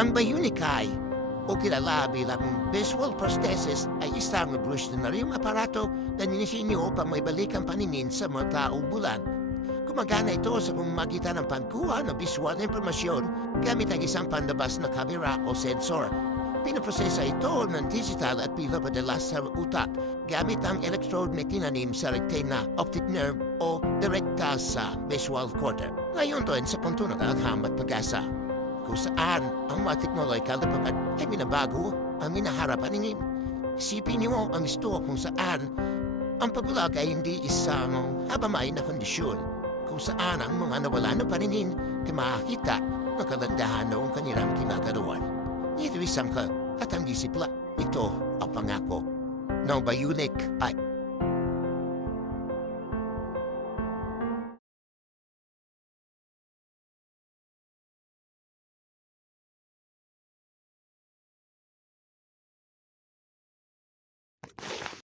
Ang Bionic o kilala bilang visual prosthesis ay isang revolutionaryong aparato na ninisinyo upang maibalik ang paningin sa mga taong bulag. Gumagana ito sa pamamagitan ng pagkuha ng visual na impormasyon gamit ang isang panlabas na kamera o sensor. Pinaprosesa ito ng digital at pinapadala sa utak gamit ang electrode na tinanim sa retina, optic nerve o direkta sa visual cortex. Ngayon doon sa punto ng agham at pag-asa, kung saan ang mga teknolohikal na pagkat ay minabago ang minaharap paningin. Isipin niyo ang gusto kung saan ang pagbulag ay hindi isang habamay na kondisyon kung saan ang mga nawala ng paningin ay makakita ng kagandahan noong kanilang kinagaluan. Ito isang at ang disipla. Ito ang pangako ng Bionic Eye.